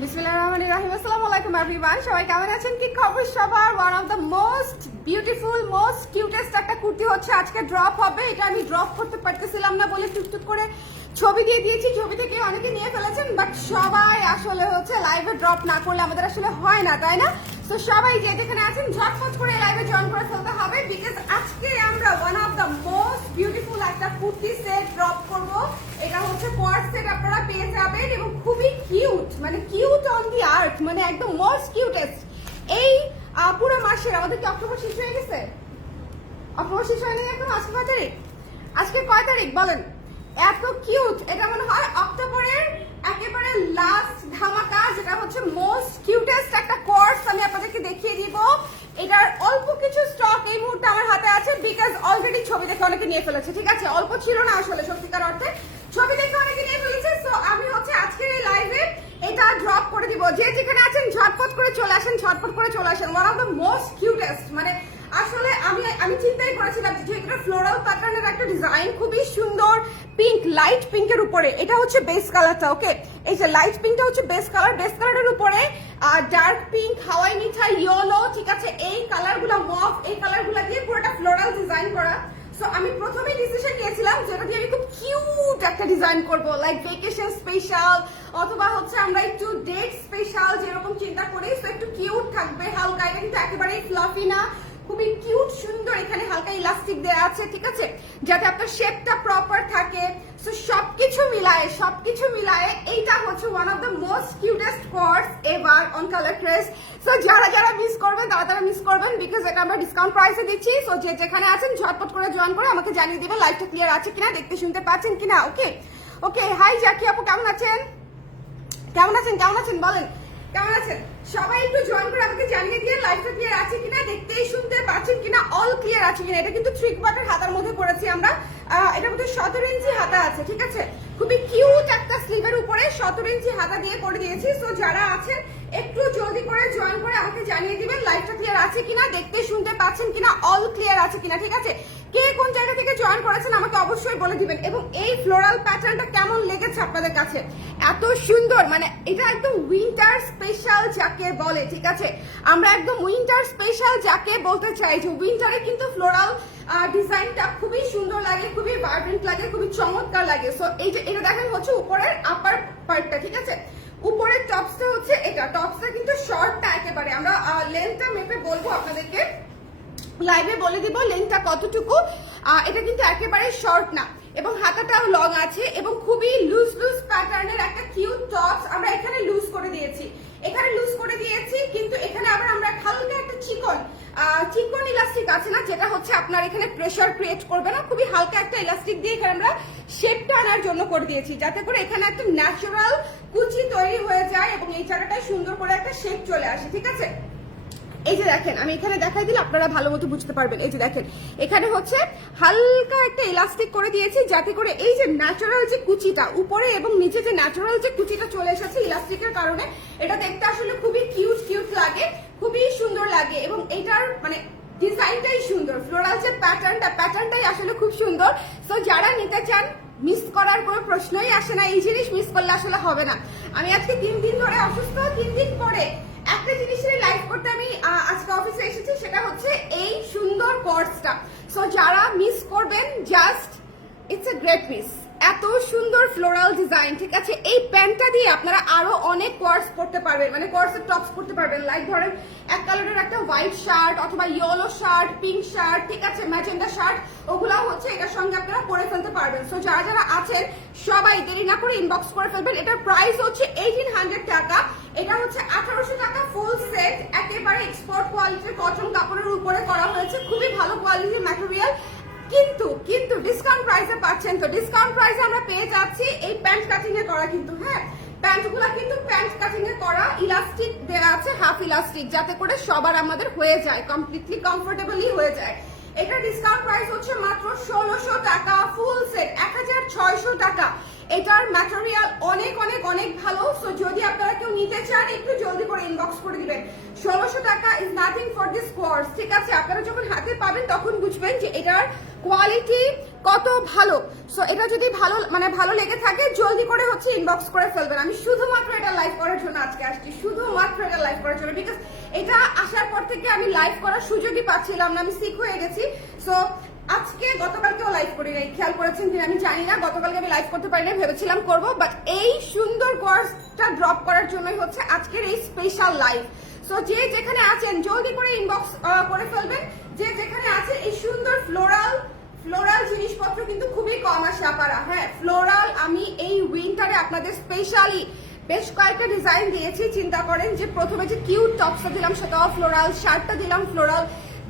বিসমিল্লাহির রহমানির রহিম। আসসালামু আলাইকুম এভরিওয়ান, সবাই কেমন আছেন? কি খবর সবার? One of the most beautiful most cutest একটা কুর্তি হচ্ছে আজকে ড্রপ হবে। এটা আমি ড্রপ করতে পারতেছিলাম না বলে টুকটুক করে ছবি দিয়ে দিয়েছি। ছবি থেকে অনেকে নিয়ে ফেলেছেন, বাট সবাই আসলে হচ্ছে লাইভে ড্রপ না করলে আমাদের আসলে হয় না, তাই না? তো সবাই যে যেখানে আছেন ঝটপট করে লাইভে জয়েন করে ফেলতে হবে, বিকজ আজকে আমরা one of the most beautiful একটা কুর্তি সেট ড্রপ করব। এটা হচ্ছে কোয়ার্ড সেট আপনারা পেয়ে যাবেন এবং খুবই কিউট, মানে কিউট অন দি আর্থ, মানে একদম মোস্ট কিউটেস্ট। এই পুরো মাসের আমাদের কি অক্টোবর শেষ হয়ে গেছে? অক্টোবর শেষ হয়নি এখন? আজকে কয় তারিখ? আজকে কয় তারিখ বলেন? এত কিউট, এটা মনে হয় অক্টোবরের একেবারে লাস্ট ধামাকা, যেটা হচ্ছে মোস্ট কিউটেস্ট একটা কোর্স আমি আপনাদেরকে দেখিয়ে দিব। এটার অল্প কিছু স্টক এই মুহূর্তে আমার হাতে আছে, বিকজ অলরেডি ছবি দেখে অনেকে নিয়ে ফেলেছে। ঠিক আছে, অল্প ছিল না আসলে, সত্যিকার অর্থে ছবি দেখে অনেকে নিয়ে ফেলেছে। সো আমি হচ্ছে আজকের এই লাইভে এটা ড্রপ করে দিব। যে যেখানে আছেন ঝটপট করে চলে আসেন, ঝটপট করে চলে আসেন। One of the most cutest, মানে আসলে আমি চিন্তাই করেছিলাম যে এটা ফ্লোরাল প্যাটার্নের একটা ডিজাইন, খুবই সুন্দর পিঙ্ক, লাইট পিঙ্কের উপরে। এটা হচ্ছে বেস কালারটা, ওকে? এই যে লাইট পিঙ্কটা হচ্ছে বেস কালার, বেস কালারের উপরে ডার্ক পিঙ্ক, হাওয়াই মিঠাই, ইয়েলো, ঠিক আছে, এই কালারগুলো মফ, এই কালারগুলো দিয়ে পুরোটা ফ্লোরাল ডিজাইন করা। সো আমি প্রথমেই ডিসিশন নিয়েছিলাম যেটা দিয়ে আমি খুব কিউট একটা ডিজাইন করব, লাইক ভেকেশন স্পেশাল অথবা হচ্ছে আমরা একটু ডেট স্পেশাল যেরকম চিন্তা করি। সো একটু কিউট থাকবে, হালকা, এটা কিন্তু একেবারেই ফ্লাফি না, খুবই কিউট সুন্দর। এখানে হালকা ইলাস্টিক দেওয়া আছে, ঠিক আছে, যাতে আপনার শেপটা প্রপার থাকে। সো সবকিছু মিলায়ে এইটা হচ্ছে one of the most cutest course ever on colour craze. So যারা মিস করবেন তারা মিস করবেন, বিকজ এটা আমরা ডিসকাউন্ট প্রাইসে দিচ্ছি। সো যে যেখানে আছেন ঝটপট করে জয়েন করে আমাকে জানিয়ে দিবেন লাইভটা ক্লিয়ার আছে কিনা, দেখতে শুনতে পাচ্ছেন কিনা। ওকে ওকে, হাই জাকি আপু, কেমন আছেন? কেমন আছেন বলেন, কেমন আছেন? সবাই একটু জয়েন করে আমাকে জানিয়ে দিয়ে লাইভটা ক্লিয়ার আছে কিনা, দেখতেই শুনতে পাচ্ছেন কিনা, অল ক্লিয়ার আছে কিনা। এটা কিন্তু 3 কোয়ার্টার হাতার মধ্যে করেছি আমরা। এটার মধ্যে 17 ইঞ্চি হাতা আছে, ঠিক আছে, খুবই কিউট একটা স্লিভের উপরে 17 ইঞ্চি হাতা দিয়ে করে দিয়েছি। সো যারা আছেন একটু জলদি করে জয়েন করে আমাকে জানিয়ে দিবেন লাইভটা ক্লিয়ার আছে কিনা, দেখতে শুনতে পাচ্ছেন কিনা, অল ক্লিয়ার আছে কিনা, ঠিক আছে? কে কোন জায়গা থেকে জয়েন করেছেন আমাকে অবশ্যই বলে দিবেন। এবং এই ফ্লোরাল প্যাটার্নটা কেমন লেগেছে আপনাদের কাছে? এত সুন্দর, মানে এটা একদম উইন্টার স্পেশাল যাকে বলে, ঠিক আছে, আমরা একদম উইন্টার স্পেশাল যাকে বলতে চাই, যে উইন্টারে কিন্তু ফ্লোরাল ডিজাইনটা খুবই সুন্দর লাগে, খুবই ভাইব্রেন্ট লাগে, খুবই চমৎকার লাগে। সো এই যে এটা দেখেন হচ্ছে উপরের আপার পার্টটা, ঠিক আছে, উপরের টপসটা হচ্ছে এটা, টপসটা কিন্তু শর্ট না একেবারে। আমরা লেন্থটা মেপে বলবো আপনাদেরকে, লাইভে বলে দিব লেন্থটা কতটুকু। এটা কিন্তু একেবারে শর্ট না, এবং হাতাটাও লং আছে, এবং খুবই লুজ প্যাটার্নের একটা কিউট টপস আমরা এখানে লুজ করে দিয়েছি, কিন্তু এখানে আবার আমরা হালকা একটা চিকন ইলাস্টিক আছে না, যেটা হচ্ছে আপনার এখানে প্রেসার ক্রিয়েট করবে না, খুবই হালকা একটা ইলাস্টিক দিয়ে এখানে আমরা শেপটা আনার জন্য করে দিয়েছি, যাতে করে এখানে একটা ন্যাচারাল কুচি তৈরি হয়ে যায় এবং এই জায়গাটায় সুন্দর করে একটা শেপ চলে আসে, ঠিক আছে? এই যে দেখেন, আমি এখানে দেখাই দিলে আপনারা ভালো মতো বুঝতে পারবেন। এই যে দেখেন, এখানে হচ্ছে হালকা একটা ইলাস্টিক করে দিয়েছি, যাতে করে এই যে ন্যাচারাল যে কুচিটা উপরে এবং নিচে যে ন্যাচারাল যে কুচিটা চলে এসেছে ইলাস্টিকের কারণে, এটা দেখতে আসলে খুবই কিউট লাগে, খুবই সুন্দর লাগে। এবং এইটার মানে ডিজাইনটাই সুন্দর, ফ্লোরাল যে প্যাটার্নটাই আসলে খুব সুন্দর। সো যারা নিতে চান, মিস করার কোনো প্রশ্নই আসে না, এই জিনিস মিস করলে আসলে হবে না। আমি আজকে 3 দিন ধরে অসুস্থ, 3 দিন পরে একটা জিনিসের লাইভ করতে আমি আজকে অফিসে এসেছি, সেটা হচ্ছে এই সুন্দর কোর্সটা। সো যারা মিস করবেন, just it's a great miss. এত সুন্দর ফ্লোরাল ডিজাইন, ঠিক আছে, এই প্যান্টটা দিয়ে আপনারা আরো অনেক কোর্স পরতে পারবেন, মানে কোর্সের টপস পরতে পারবেন, লাইক ধরেন এক কালারের একটা হোয়াইট শার্ট অথবা ইয়েলো শার্ট, পিঙ্ক শার্ট, ঠিক আছে, ম্যাজেন্ডা শার্ট, ওগুলাও হচ্ছে এটার সঙ্গে আপনারা পরে ফেলতে পারবেন। সো যারা আছেন সবাই দেরি না করে ইনবক্স করে ফেলবেন। এটার প্রাইস হচ্ছে 1800 টাকা, এটা হচ্ছে 1800 টাকা ফুল সেট, একেবারে এক্সপোর্ট কোয়ালিটির কটন কাপড়ের উপরে করা হয়েছে, খুবই ভালো কোয়ালিটির ম্যাটেরিয়াল, কিন্তু ডিসকাউন্ট প্রাইসে পাচ্ছেন। তো ডিসকাউন্ট প্রাইসে আমরা পেয়ে যাচ্ছি এই প্যান্ট কাটিং এ করা, কিন্তু হ্যাঁ প্যান্টগুলো কিন্তু প্যান্ট কাটিং এ করা, ইলাস্টিক দেওয়া আছে, হাফ ইলাস্টিক, যাতে করে সবার আমাদের হয়ে যায়, কমপ্লিটলি কমফোর্টেবলি হয়ে যায়। এটা ডিসকাউন্ট প্রাইস হচ্ছে মাত্র 1600 টাকা ফুল সেট, 1600 টাকা। এটার ম্যাটেরিয়াল অনেক ভালো। সো যদি আপনারা কেউ নিতে চান একটু জলদি করে ইনবক্স করে দিবেন। 1600 টাকা is nothing for this course, ঠিক আছে? আপনারা যখন হাতে পাবেন তখন বুঝবেন যে এটার কোয়ালিটি কত ভালো। সো এটা যদি ভালো লেগে থাকে জলদি করে হচ্ছে ইনবক্স করে ফেলবেন। আমি শুধুমাত্র এটা লাইভ করার জন্য আজকে আসছি, শুধুমাত্র এটা লাইভ করার জন্য, বিকজ এটা আসার পর থেকে আমি লাইভ করার সুযোগই পাচ্ছিলাম না, আমি সিক হয়ে গেছি। সো আজকে গতকালকেও লাইভ করি নাই, খেয়াল করেছেন কিনা আমি জানি না, গতকালকে আমি লাইভ করতে পারি না, ভেবেছিলাম করবো, বাট এই সুন্দর কোর্সটা ড্রপ করার জন্যই হচ্ছে আজকের এই স্পেশাল লাইভ। সো যে যেখানে আছেন জলদি করে ইনবক্স করে ফেলবেন, যে যেখানে আছে এই সুন্দর ফ্লোরাল জিনিসপত্র কিন্তু খুবই কম আসে আপারা। হ্যাঁ, ফ্লোরাল আমি এই উইন্টারে আপনাদের স্পেশালি বেশ কয়েকটা ডিজাইন দিয়েছি। চিন্তা করেন যে প্রথমে যে কিউট টপসটা দিলাম সেটাও ফ্লোরাল, শার্টটা দিলাম ফ্লোরাল,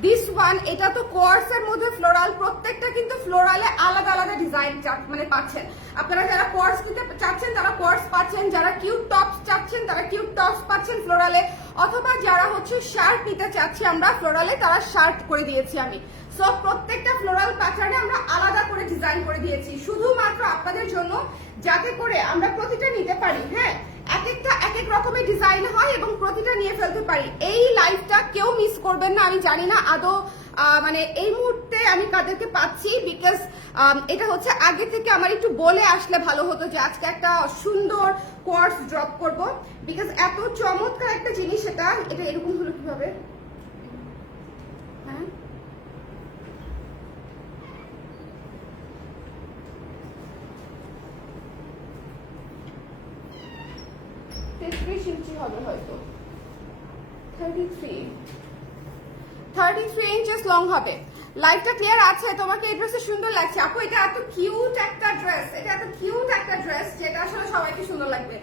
দিস ওয়ান এটা তো কোয়ার্সের মধ্যে ফ্লোরাল, প্রত্যেকটা কিন্তু ফ্লোরালে আলাদা আলাদা ডিজাইন মানে পাচ্ছেন। আপনারা যারা কোয়ার্স নিতে চাচ্ছেন তারা কোয়ার্স পাচ্ছেন, যারা কিউট টপস চাচ্ছেন তারা কিউট টপস পাচ্ছেন ফ্লোরালে, অথবা যারা হচ্ছে শার্ট নিতে চাচ্ছি আমরা ফ্লোরালে তারা শার্ট করে দিয়েছি আমি। সো প্রত্যেকটা ফ্লোরাল প্যাটার্নে আমরা আলাদা করে ডিজাইন করে দিয়েছি শুধুমাত্র আপনাদের জন্য, যাতে করে আমরা প্রতিটা নিতে পারি। হ্যাঁ, এক একটা এক এক রকমের ডিজাইন হয় এবং প্রতিটা নিয়ে ফেলতে পারি। এই লাইভটা কেউ মিস করবেন না। আমি জানি না আদৌ মানে এই মুহূর্তে আমি কাদেরকে পাচ্ছি, বিকজ এটা হচ্ছে আগে থেকে আমার একটু বলে আসলে ভালো হতো যে আজকে একটা সুন্দর কোর্স ড্রপ করব, বিকজ এত চমৎকার একটা জিনিস এটা এরকম হলো কিভাবে। হ্যাঁ, 33 ইঞ্চি হবে হয়তো, 33 ইঞ্চেস লং হবে। লাইভটা ক্লিয়ার আছে? তোমাকে এই ড্রেসে সুন্দর লাগছে আপু, এটা এত কিউট একটা ড্রেস, এটা এত কিউট একটা ড্রেস যেটা আসলে সবাইকে সুন্দর লাগবে।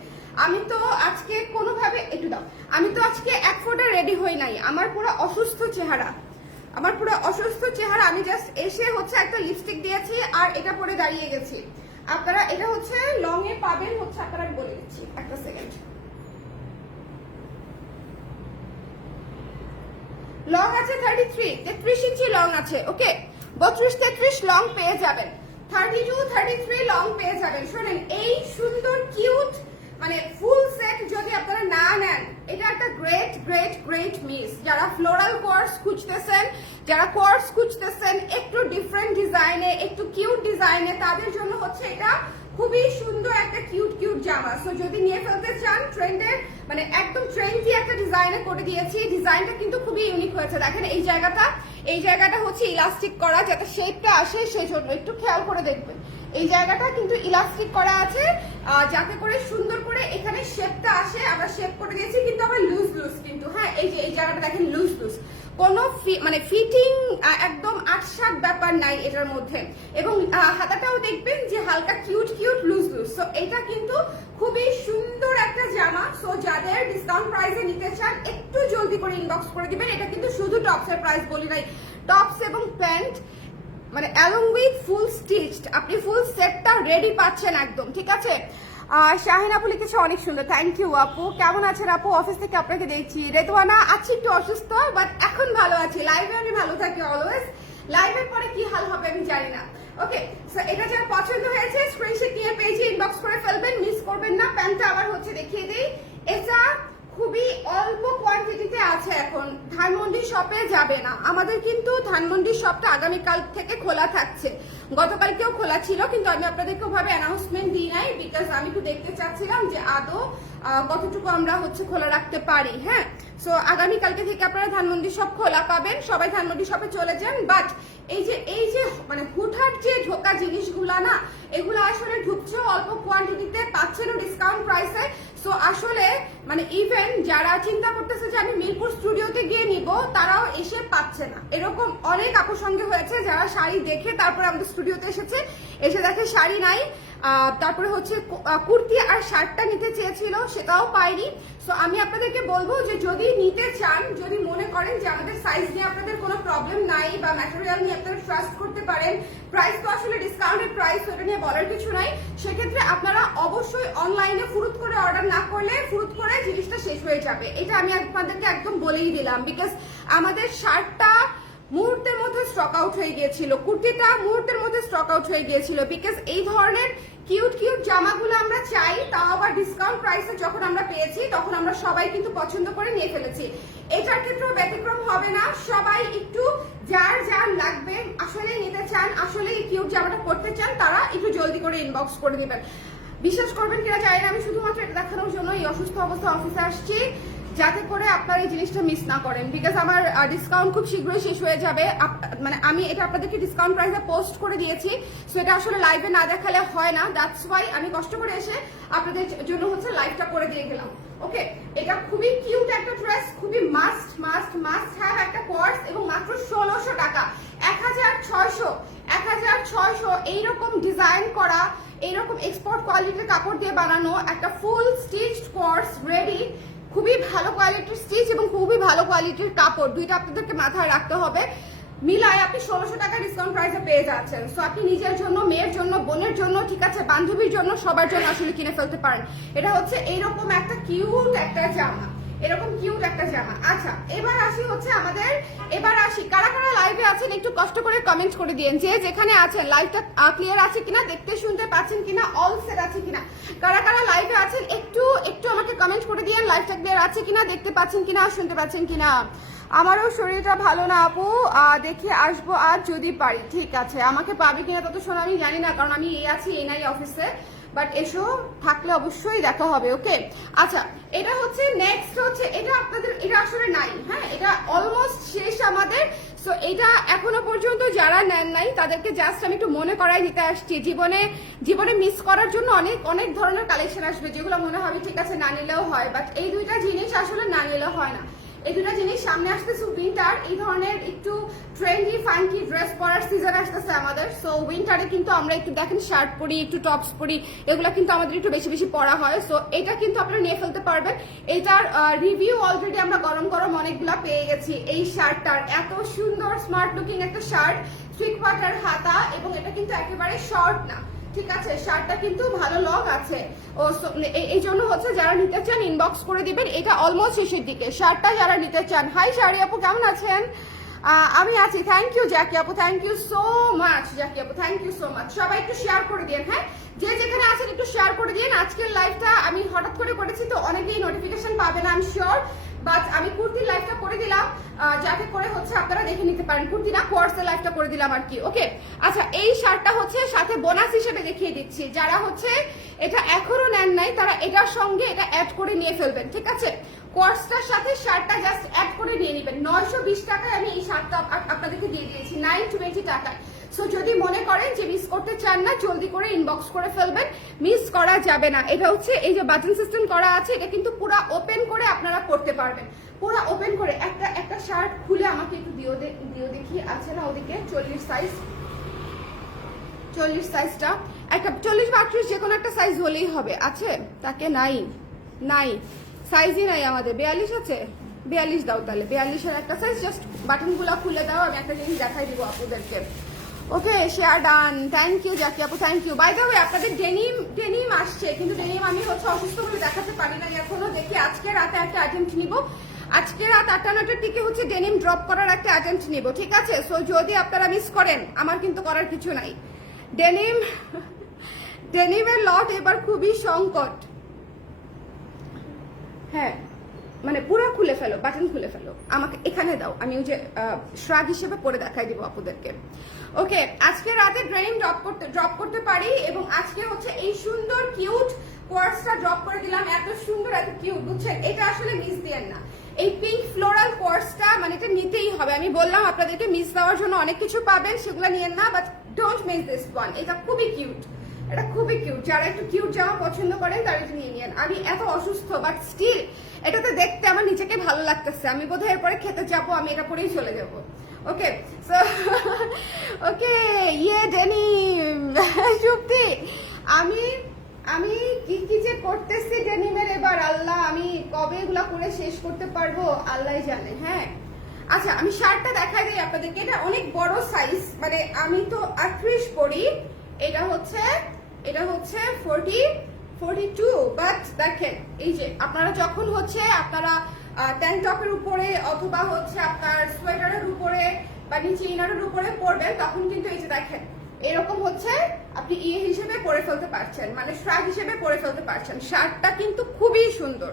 আমি তো আজকে কোনোভাবে একটু দাও, আমি তো আজকে এক ফোঁটা রেডি হই নাই, আমার পুরো অসুস্থ চেহারা, আমি জাস্ট এসে হচ্ছে একটা লিপস্টিক দিয়েছি আর এটা পরে দাঁড়িয়ে গেছি। আপনারা এটা হচ্ছে লং এ পাবেন হচ্ছে, আপনারা আমি বলে দিচ্ছি একটা সেকেন্ড। লং আছে 33 ইঞ্চি লং আছে, ওকে, 32-33 লং পেয়ে যাবেন, 32-33 লং পেয়ে যাবেন। শোনেন, এই সুন্দর কিউট মানে ফুল সেট যদি আপনারা না নেন, এটা একটা গ্রেট মিস। যারা ফ্লোরাল কোর্স খুঁজতেছেন একটু ডিফারেন্ট ডিজাইনে, একটু কিউট ডিজাইনে, তাদের জন্য হচ্ছে এটা খুবই সুন্দর একটা কিউট জামা। সো যদি নিয়ে ফেলতে চান ট্রেন্ডের মানে একদম ট্রেন্ডি একটা ডিজাইনে করে দিয়েছি। ডিজাইনটা কিন্তু খুবই ইউনিক হয়েছে। দেখেন এই জায়গাটা হচ্ছে ইলাস্টিক করা, যাতে শেপটা আসে, সেই জন্য একটু খেয়াল করে দেখবেন। এই জায়গাটা কিন্তু ইলাস্টিক করা আছে যাতে করে সুন্দর করে এখানে শেপটা আসে। আবার শেপ করে দিয়েছি কিন্তু আবার লুজ কিন্তু। হ্যাঁ, এই যে এই জায়গাটা দেখেন লুজ, কোনো মানে ফিটিং একদম আটসাট ব্যাপার নাই এটার মধ্যে। এবং হাতাটাও দেখবেন যে হালকা কিউট লুজ। সো এটা কিন্তু খুবই সুন্দর একটা জামা। সো যাদের ডিসকাউন্ট প্রাইসে নিতে চান একটু জলদি করে ইনবক্স করে দিবেন। এটা কিন্তু শুধু টপসের প্রাইস বলি নাই, টপস এবং প্যান্ট মানে অ্যালং উইথ ফুল স্টিচড, আপনি ফুল সেটটা রেডি পাচ্ছেন একদম, ঠিক আছে। শাহিন আপু লিখেছে অনেক সুন্দর, থ্যাংক ইউ আপু। কেমন আছেন আপু? অফিস থেকে আপনাকে দেখছি। রেতওয়ানা, আছি একটু অসুস্থ, বাট এখন ভালো আছি। লাইভে আমি ভালো থাকি অলওয়েজ, লাইভের পরে কি হাল হবে আমি জানি না। ওকে, সো এটা যার পছন্দ হয়েছে স্ক্রিনশট নিয়ে পেজে ইনবক্স করে ফেলবেন, মিস করবেন না। প্যান্টটা আবার হচ্ছে দেখিয়ে দিই, এটা খুবই অল্প কোয়ান্টিটিতে আছে এখন, ধানমন্ডি শপে যাবে না। আমাদের কিন্তু ধানমন্ডি শপটা আগামীকাল থেকে খোলা থাকছে, গতকালকেও খোলা ছিল, কিন্তু আমি আপনাদেরকে ওভাবে অ্যানাউন্সমেন্ট দিই নাই, বিকজ আমি একটু দেখতে চাচ্ছিলাম যে আদৌ কতটুকু আমরা হচ্ছে খোলা রাখতে পারি। হ্যাঁ, সো আগামীকালকে থেকে আপনারা ধানমন্ডি শপ খোলা পাবেন, সবাই ধানমন্ডি শপে চলে যান। বাট এই যে মানে হুটহাট যে ঢোকা জিনিসগুলা না, এগুলো আসলে ঢুকছে অল্প কোয়ান্টিটিতে, পাচ্ছেনও ডিসকাউন্ট প্রাইসে। সো আসলে মানে ইভেন যারা চিন্তা করতেছে যে আমি মিরপুর স্টুডিওতে গিয়ে নিব, তারাও এসে পাচ্ছে না। এরকম অনেক আপুর সঙ্গে হয়েছে যারা শাড়ি দেখে তারপরে আমাদের স্টুডিওতে এসে দেখে শাড়ি নাই, তারপরে হচ্ছে কুর্তি আর শার্টটা নিতে চেয়েছিল, সেটাও পাইনি। সো আমি আপনাদেরকে বলবো যে যদি নিতে চান, যদি মনে করেন যে আমাদের সাইজ নিয়ে আপনাদের কোনো প্রবলেম নাই বা ম্যাটেরিয়াল নিয়ে আপনারা ট্রাস্ট করতে পারেন, প্রাইস তো আসলে ডিসকাউন্টেড প্রাইস, ওটা নিয়ে বলার কিছু নাই, সেক্ষেত্রে আপনারা অবশ্যই অনলাইনে ফুরুত করে অর্ডার না করলে ফুরুত করে জিনিসটা শেষ হয়ে যাবে। এটা আমি আপনাদেরকে একদম বলেই দিলাম, বিকজ আমাদের শার্টটা মুহূর্তের মধ্যে স্টক আউট হয়ে গিয়েছিল, কুর্তিটা মুহূর্তের মধ্যে স্টক আউট হয়ে গিয়েছিল, বিকজ এই ধরনের কিউট জামাগুলো আমরা চাই, তাও আবার ডিসকাউন্ট প্রাইসে যখন আমরা পেয়েছি তখন আমরা সবাই কিন্তু পছন্দ করে নিয়ে ফেলেছি। এটার ক্ষেত্রেও ব্যতিক্রম হবে না। সবাই একটু যার যার লাগবে, আসলেই নিতে চান, আসলেই কিউট জামাটা পড়তে চান, তারা একটু জলদি করে ইনবক্স করে দিবেন। বিশ্বাস করবেন কিনা জানি না, আমি শুধুমাত্র এটা দেখানোর জন্য এই অসুস্থ অবস্থা অফিসে আসছি, যাতে করে আপনারা এই জিনিসটা মিস না করেন। বিকজ আমার ডিসকাউন্ট খুব শীঘ্রই শেষ হয়ে যাবে। মানে আমি এটা আপনাদেরকে ডিসকাউন্ট প্রাইসে পোস্ট করে দিয়েছি, সো এটা আসলে লাইভে না দেখালে হয় না। দ্যাটস ওয়াই আমি কষ্ট করে এসে আপনাদের জন্য হচ্ছে লাইভটা করে দিয়ে গেলাম। ওকে, এটা খুবই কিউট একটা ড্রেস, খুবই মাস্ট মাস্ট মাস্ট হ্যাভ একটা কোর্স, এবং মাত্র 1600 টাকা। 1600 এইরকম ডিজাইন করা, এইরকম এক্সপোর্ট কোয়ালিটির কাপড় দিয়ে বানানো একটা ফুল স্টিচড কোর্স রেডি। খুবই ভালো কোয়ালিটির স্টিচ এবং খুবই ভালো কোয়ালিটির কাপড়, দুইটা আপনাদেরকে মাথায় রাখতে হবে। মিলায় আপনি 1600 টাকা ডিসকাউন্ট প্রাইসে পেয়ে যাচ্ছেন। সো আপনি নিজের জন্য, মেয়ের জন্য, বোনের জন্য, ঠিক আছে, বান্ধবীর জন্য, সবার জন্য আসলে কিনে ফেলতে পারেন। এটা হচ্ছে এইরকম একটা কিউট একটা জামা, এরকম কিউট একটা জামা। আচ্ছা, এবার আসি কারা কারা লাইভে আছেন একটু কষ্ট করে কমেন্ট করে দিন, যে যেখানে আছেন লাইভটা ক্লিয়ার আছে কিনা, দেখতে শুনতে পাচ্ছেন কিনা, অল সেট আছে কিনা। কারা কারা লাইভে আছেন একটু আমাকে কমেন্ট করে দিন, লাইভটা ক্লিয়ার আছে কিনা, দেখতে পাচ্ছেন কিনা, শুনতে পাচ্ছেন কিনা। আমারও শরীরটা ভালো না আপু, দেখে আসবো আজ যদি পারি। ঠিক আছে, আমাকে পাবে কিনা তত শোনা আমি জানি না, কারণ আমি এই নাই অফিসে, বাট এসো, থাকলে অবশ্যই দেখা হবে। ওকে, আচ্ছা, এটা হচ্ছে নেক্সট হচ্ছে, এটা আপনাদের এটা আসলে নাই, হ্যাঁ, এটা অলমোস্ট শেষ আমাদের। সো এটা এখনো পর্যন্ত যারা নেন নাই তাদেরকে জাস্ট আমি একটু মনে করাই দিতে আসছি। জীবনে মিস করার জন্য অনেক ধরনের কালেকশন আসবে, যেগুলো মনে হবে ঠিক আছে না নিলেও হয়, বাট এই দুইটা জিনিস আসলে না নিলেও হয় না। এই দুটা জিনিস সামনে আসতেছে, উইন্টার, এই ধরনের একটু ট্রেন্ডি ফাঙ্কি ড্রেস পরার সিজন আসতেছে আমাদের। সো উইন্টারে কিন্তু আমরা একটু দেখেন শার্ট পরি, একটু টপস পরি, এগুলো কিন্তু আমাদের একটু বেশি বেশি পরা হয়। সো এটা কিন্তু আপনারা নিয়ে ফেলতে পারবেন। এটার রিভিউ অলরেডি আমরা গরম গরম অনেকগুলা পেয়ে গেছি। এই শার্টটার এত সুন্দর স্মার্ট লুকিং একটা শার্ট, 3 কোয়ার্টার হাতা, এবং এটা কিন্তু একেবারে শর্ট না, ঠিক আছে, শার্টটা কিন্তু ভালো লং আছে। ও এই জন্য হচ্ছে যারা নিতে চান ইনবক্স করে দিবেন। এটা অলমোস্ট শেষের দিকে শার্টটা যারা নিতে চান। হাই শাড়ি আপু, কেমন আছেন? আমি আছি, থ্যাংক ইউ জ্যাকি আপু, thank you so much Jackie আপু, থ্যাংক ইউ সো মাচ। সবাই একটু শেয়ার করে দিন, হ্যাঁ, যে যেখানে আছেন একটু শেয়ার করে দিন। আজকের লাইভটা আমি হঠাৎ করে করেছি, তো অনেকেই নোটিফিকেশন পাবে না, আমি শিওর, বাট আমি কুর্তির লাইভটা করে দিলাম, যাতে করে হচ্ছে আপনারা দেখে নিতে পারেন। কুর্তি না, কোয়ার্সের লাইভটা করে দিলাম আর কি। ওকে, আচ্ছা, এই শার্টটা হচ্ছে সাথে বোনাস হিসেবে দেখিয়ে দিচ্ছি, যারা হচ্ছে এটা এখনো নেন নাই তারা এটার সঙ্গে এটা অ্যাড করে নিয়ে ফেলবেন, ঠিক আছে। কোয়ার্সটার সাথে শার্টটা জাস্ট অ্যাড করে নিয়ে নেবেন। 920 টাকায় আমি এই শার্টটা আপনাদেরকে দিয়ে দিয়েছি, 920 টাকায়। সো যদি মনে করেন যে মিস করতে চান না, জলদি করে ইনবক্স করে ফেলবেন, মিস করা যাবে না। এটা হচ্ছে এই যে বাটন সিস্টেম করা আছে, এটা কিন্তু পুরো ওপেন করে আপনারা করতে পারবেন, পুরো ওপেন করে। একটা শার্ট খুলে আমাকে একটু দিও দেখি, আছে না ওদিকে 40 সাইজটা, একটা 40 বা 38 যে কোনো একটা সাইজ হলেই হবে। আছে তাকে? নাই সাইজই নাই আমাদের। 42 আছে, 42 দাও তাহলে, 42-এর একটা সাইজ। জাস্ট বাটনগুলো খুলে দাও, আমি একটা জিনিস দেখাই দিব আপুদেরকে। Okay, share done, thank you Jackie আপু, thank you. By the way, আপনাদের ডেনিম আসছে, কিন্তু ডেনিম আমি হচ্ছে অসুস্থ বলে দেখাতে পারি না এখনো। দেখি আজকে রাতে একটা অ্যাটেম্প্ট নিব, আজকে রাত 8-9টার দিকে হচ্ছে ডেনিম ড্রপ করার একটা অ্যাটেম্প্ট নিব, ঠিক আছে। সো যদি আপনারা মিস করেন, আমার কিন্তু করার কিছু নাই। ডেনিমের লট এবার খুবই সংকট, হ্যাঁ, মানে পুরো খুলে ফেলো, বাটন খুলে ফেলো, আমাকে এখানে দাও, আমি ওই যে শ্রাগ হিসেবে পরে দেখাই দিব আপুদেরকে। ওকে, আজকে রাতে ড্রেনিম ড্রপ করতে পারি, এবং আজকে হচ্ছে এই সুন্দর কিউট কোয়ার্সটা ড্রপ করে দিলাম। এত সুন্দর, এত কিউট, বুঝছেন, এটা আসলে মিস দিয়েন না। এই পিঙ্ক ফ্লোরাল কোয়ার্সটা মানে এটা নিতেই হবে। আমি বললাম আপনাদেরকে মিস দেওয়ার জন্য অনেক কিছু পাবেন, সেগুলো নিয়েন না, but don't miss this one. এটা খুবই কিউট, এটা খুবই কিউট। যারা একটু কিউট জামা পছন্দ করেন তারা এটা নিয়ে নিন। আমি এত অসুস্থ, বাট স্টিল এটাতে দেখতে আমার নিজেকে ভালো লাগতেছে। আমি বোধহয় এরপরে খেতে যাবো, আমি এটা পরেই চলে যাবো। ওকে, সো ওকে, ইয়ে ডেনিম চুক্তি, আমি কি যে করতেছি ডেনিমের এবার, আল্লাহ, আমি কবে এগুলা করে শেষ করতে পারবো আল্লাহ জানে। হ্যাঁ, আচ্ছা, আমি শার্টটা দেখাই দিই আপনাদেরকে। এটা অনেক বড় সাইজ, মানে আমি তো 38 পরি, এটা হচ্ছে 42, বাট দেখেন এই যে আপনারা যখন হচ্ছে আপনারা ট্যাঙ্ক টপের উপরে অথবা হচ্ছে আপনার সোয়েটারের উপরে বা নিচে ইনারের উপরে পরবেন, তখন কিন্তু এই যে দেখেন এরকম হচ্ছে আপনি হিসেবে পরে ফেলতে পারছেন, মানে শ্রাগ হিসেবে পরে ফেলতে পারছেন। শার্টটা কিন্তু খুবই সুন্দর,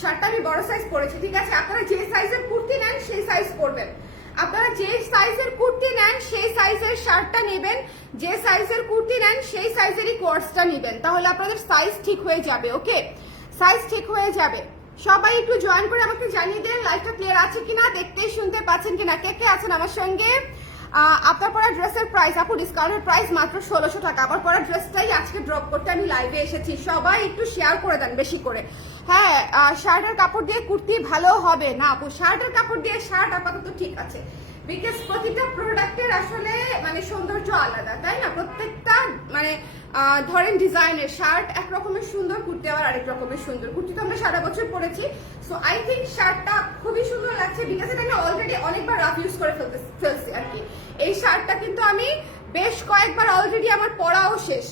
শার্টটা আমি বড় সাইজ পরেছি, ঠিক আছে? আপনারা যে সাইজের কুর্তি নেন সেই সাইজ পরবেন, আপনারা যে সাইজের কুর্তি নেন সেই সাইজের শার্টটা নেবেন, যে সাইজের কুর্তি নেন সেই সাইজেরই কোয়ার্সটা নেবেন, তাহলে আপনাদের সাইজ ঠিক হয়ে যাবে। ওকে, সাইজ ঠিক হয়ে যাবে। সবাই একটু জয়েন করে আমাকে জানিয়ে দেন লাইভটা ক্লিয়ার আছে কিনা, দেখতেই শুনতে পাচ্ছেন কিনা, কে কে আছেন আমার সঙ্গে। আপনার পরা ড্রেসের প্রাইস আপু, ডিসকাউন্টের প্রাইস মাত্র 1600 টাকা। আমার পরা ড্রেসটাই আজকে ড্রপ করতে আমি লাইভে এসেছি, সবাই একটু শেয়ার করে দেন বেশি করে। হ্যাঁ, শার্টের কাপড় দিয়ে কুর্তি ভালো হবে না আপু, শার্টের কাপড় দিয়ে শার্ট আপাতত ঠিক আছে, বিকজ প্রতিটা প্রোডাক্টের আসলে মানে সৌন্দর্য আলাদা, তাই না? প্রত্যেকটা মানে ধরেন ডিজাইনের শার্ট এক রকমের সুন্দর, কুর্তি আবার আরেক রকমের সুন্দর। কুর্তি তো আমরা সারা বছর পরেছি, সো আই থিঙ্ক শার্টটা খুবই সুন্দর লাগছে, বিকজ এটা আমি অলরেডি অনেকবার রাফ ইউজ করে ফেলছি আর কি। এই শার্টটা কিন্তু আমি বেশ কয়েকবার অলরেডি আমার পরাও শেষ।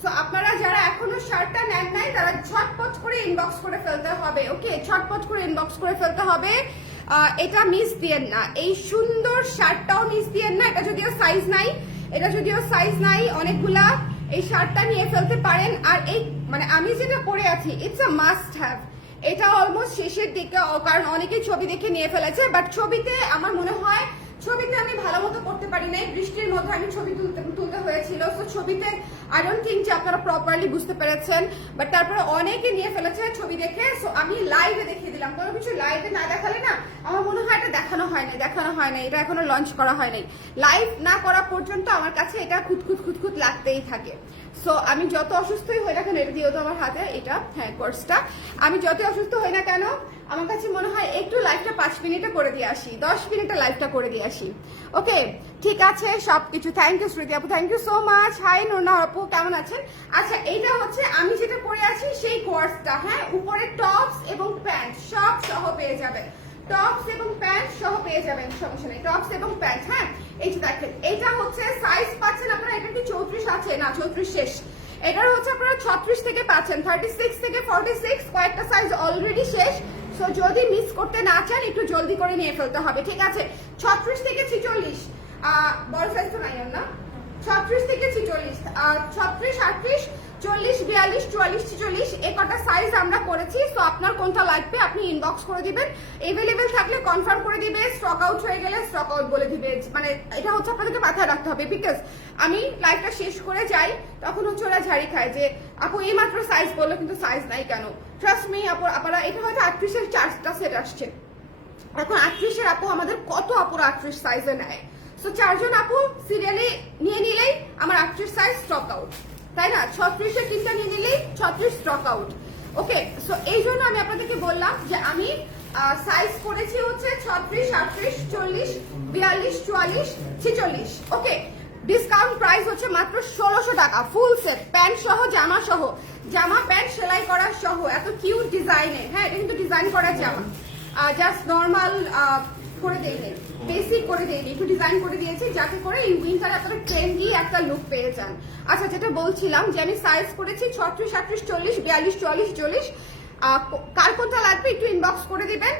সো আপনারা যারা এখনো শার্টটা নেন নাই তারা ঝটপট করে ইনবক্স করে ফেলতে হবে। ওকে, ঝটপট করে ইনবক্স করে ফেলতে হবে। এটা মিস দিয়েন না, এই সুন্দর শার্টটাও মিস দিয়েন না। এটা যদিও সাইজ নাই, এটা যদিও সাইজ নাই অনেকগুলা, এই শার্টটা নিয়ে ফেলতে পারেন। আর এই মানে আমি যেটা পরে আছি ইটস আ মাস্ট হ্যাভ। এটা অলমোস্ট শেষের দিকে, কারণ অনেকেই ছবি দেখে নিয়ে ফেলেছে, বাট ছবিতে আমার মনে হয় ছবিতে আমি ভালো মতো করতে পারি নাই, বৃষ্টির মধ্যে আমি ছবি তুলতে হয়েছিল। তো ছবিতে আই ডোন্ট থিঙ্ক যে আপনারা প্রপারলি বুঝতে পেরেছেন, বাট তারপরে অনেকে নিয়ে ফেলেছে ছবি দেখে। সো আমি লাইভে দেখিয়ে দিলাম, কোনো কিছু লাইভে না দেখালে না আমার মনে হয় এটা দেখানো হয় না, এটা এখনো লঞ্চ করা হয় নাই। লাইভ না করা পর্যন্ত আমার কাছে এটা খুঁতখুত লাগতেই থাকে। সো আমি যত অসুস্থই হই না কেন, এটা দিয়েও তো আমার হাতে এটা, হ্যাঁ কোর্সটা, আমি যত অসুস্থ হই না কেন আমার কাছে মনে হয় একটু লাইভটা 5 মিনিটে করে দিয়ে আসি, 10 মিনিটে লাইভটা করে দিয়ে আসি। ওকে, ঠিক আছে, সবকিছু থ্যাংক ইউ স্মৃতি আপু, thank you so much. Hi Nona আপু, কেমন আছেন? আচ্ছা, এইটা হচ্ছে আমি যেটা পরে আছি সেই কোর্সটা, হ্যাঁ, উপরে টপস এবং প্যান্ট সব সহ পেয়ে যাবেন, টপস এবং প্যান্ট সহ পেয়ে যাবেন, সমস্যা নেই, টপস এবং প্যান্ট। হ্যাঁ, এই যে দেখেন, এটা হচ্ছে সাইজ পাচ্ছেন আপনারা, এটা কি 34 আছে না, 34 শেষ। এটার হচ্ছে আপনারা 36 থেকে পাচ্ছেন, 36 থেকে 46, কয়েকটা সাইজ অলরেডি শেষ। সো যদি মিস করতে না চান একটু জলদি করে নিয়ে ফেলতে হবে, ঠিক আছে? 36 থেকে 46, বড় সাইজ তো নাই না, 36 থেকে 46, 36, 38, 40, 42, 44, 46 এই কটা সাইজ আমরা করেছি। সো আপনার কোনটা লাগবে আপনি ইনবক্স করে দিবেন, এভেলেবেল থাকলে কনফার্ম করে দিবে, স্টক আউট হয়ে গেলে স্টক আউট বলে দিবে। মানে এটা হচ্ছে আপনাদেরকে মাথায় রাখতে হবে, বিকজ আমি লাইভটা শেষ করে যাই তখন হচ্ছে ওরা ঝাড়ি খায় যে আপু এই মাত্র সাইজ বললো কিন্তু সাইজ নাই কেন। ট্রাস্ট মি আপু, আপনারা এটা হয়তো 38-এর 4টা সেট আসছে, এখন 38-এর আপু আমাদের কত আপুরা 38 সাইজে নেয়। সো 4 জন আপু সিরিয়ালি নিয়ে নিলেই আমার 38 সাইজ স্টক আউট, তাই না? 36-এর 3টা নিয়ে নিলেই 36 স্টক আউট। ওকে, সো এই জন্য আমি আপনাদেরকে বললাম যে আমি সাইজ করেছি হচ্ছে 36, 38, 40, 42, 44, 46। ওকে, ডিসকাউন্ট প্রাইস হচ্ছে মাত্র 1600 টাকা, ফুল সেট, প্যান্ট সহ, জামা সহ, জামা প্যান্ট সেলাই করা সহ, এত কিউট ডিজাইনে। হ্যাঁ, এটা কিন্তু ডিজাইন করা জামা, জাস্ট নর্মাল করে দেয়নি, বেসিক করে দেয়নি, একটু ডিজাইন করে দিয়েছি যাতে করে এই উইন্টারে আপনারা ট্রেন্ডি একটা লুক পেয়ে যান। আচ্ছা, যেটা বলছিলাম যে আমি সাইজ করেছি 36, 38, 40, 42, 44, 40। কার কোনটা লাগবে একটু ইনবক্স করে দিবেন,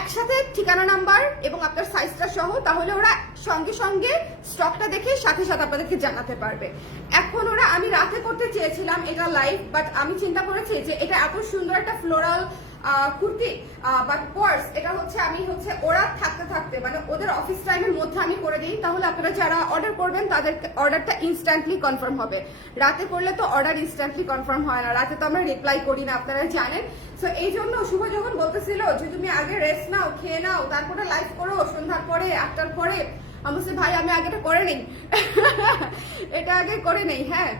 একসাথে ঠিকানা নাম্বার এবং আপনার সাইজটা সহ, তাহলে ওরা সঙ্গে সঙ্গে স্টকটা দেখে সাথে সাথে আপনাদেরকে জানাতে পারবে। এখন ওরা, আমি রাতে করতে চেয়েছিলাম এটা লাইভ, বাট আমি চিন্তা করেছি যে এটা এত সুন্দর একটা ফ্লোরাল কুর্তি বা পার্স, এটা হচ্ছে আমি হচ্ছে ওরা থাকতে থাকতে মানে ওদের অফিস টাইমের মধ্যে আমি করে দিই, তাহলে আপনারা যারা অর্ডার করবেন তাদের অর্ডারটা ইনস্ট্যান্টলি কনফার্ম হবে। রাতে করলে তো অর্ডার ইনস্ট্যান্টলি কনফার্ম হয় না, রাতে তো আমরা রিপ্লাই করি না, আপনারা জানেন। সো এই জন্য শুভ যখন বলতেছিল যে তুমি আগে রেস্ট নাও, খেয়ে নাও, তারপরে লাইভ করো সন্ধ্যার পরে, 8টার পরে, আমি বলছি ভাই আমি আগেটা করে নেই এটা আগে করে নেই। হ্যাঁ,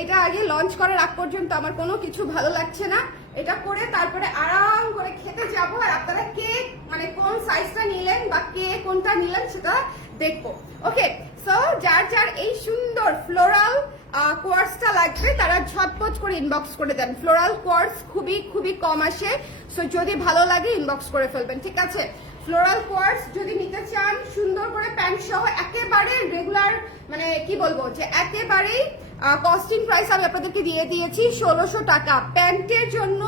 এটা আগে লঞ্চ করার আগ পর্যন্ত আমার কোনো কিছু ভালো লাগছে না, এটা করে তারপরে আরাম করে খেতে যাবো, আর আপনারা কে মানে কোন সাইজটা নিলেন বা কে কোনটা নিলেন সেটা দেখবো। ওকে, সো যার যার এই সুন্দর ফ্লোরাল কোয়ার্সটা লাগবে তারা ঝটপট করে ইনবক্স করে দেন। ফ্লোরাল কোয়ার্স খুবই কম আসে, সো যদি ভালো লাগে ইনবক্স করে ফেলবেন, ঠিক আছে? ফ্লোরাল কোয়ার্স যদি নিতে চান সুন্দর করে প্যান্ট সহ, একেবারে রেগুলার মানে কি বলবো যে একেবারেই কস্টিং প্রাইস আমি আপনাদেরকে দিয়ে দিয়েছি 1600 টাকা প্যান্টের জন্য।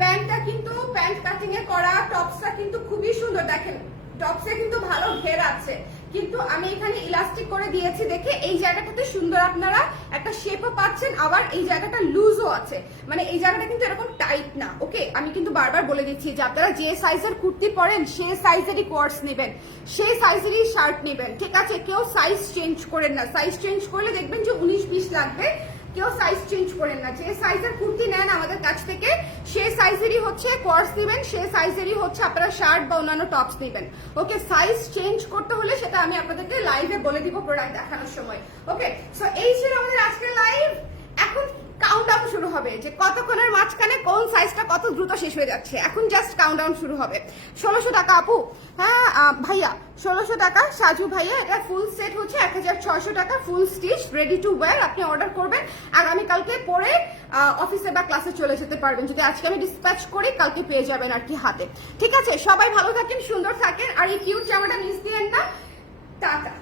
প্যান্টটা কিন্তু প্যান্ট কাটিং এ করা, টপসটা কিন্তু খুবই সুন্দর, দেখেন টপসে কিন্তু ভালো ঘের আছে, কিন্তু আমি এখানে ইলাস্টিক করে দিয়েছি দেখে এই জায়গাটাতে সুন্দর আপনারা একটা শেপও পাচ্ছেন, আবার এই জায়গাটা লুজও আছে, মানে এই জায়গাটা কিন্তু এরকম টাইট না। ওকে, আমি কিন্তু বারবার বলে দিচ্ছি যে আপনারা যে সাইজের কুর্তি পরেন সেই সাইজেরই কোয়ার্স নেবেন, সেই সাইজেরই শার্ট নেবেন, ঠিক আছে? কেউ সাইজ চেঞ্জ করেন না, সাইজ চেঞ্জ করলে দেখবেন যে 19-20 লাগবে। কেউ সাইজ চেঞ্জ করেন না, যে সাইজের কুর্তি নেন আমাদের কাছ থেকে সেই সাইজেরই হচ্ছে কোয়ার্স নেবেন, সেই সাইজেরই হচ্ছে আপনারা শার্ট বা অন্যান্য টপস নেবেন। ওকে, সাইজ চেঞ্জ করতে হলে সেটা আমি আপনাদেরকে লাইভে বলে দিব প্রোডাক্ট দেখানোর সময়। ওকে, সো এই ছিল আমাদের আজকের লাইভ। এখন কাউন্টডাউন শুরু হবে যে কতক্ষণের মাঝখানে কোন সাইজটা কত দ্রুত শেষ হয়ে যাচ্ছে। এখন জাস্ট কাউন্টডাউন শুরু হবে। 1600 টাকা আপু, হ্যাঁ ভাইয়া 1600 টাকা। সাজু ভাইয়া, এটা ফুল সেট হচ্ছে 1600 টাকা, ফুল স্টিচ, রেডি টু ওয়্যার। আপনি অর্ডার করবেন, আগামীকালকে পরে অফিসে বা ক্লাসে চলে যেতে পারবেন। যদি আজকে আমি ডিসপ্যাচ করি কালকে পেয়ে যাবেন আর কি হাতে, ঠিক আছে? সবাই ভালো থাকেন, সুন্দর থাকেন, আর এই কিউট জামাটা মিস দিয়েন না। টাটা।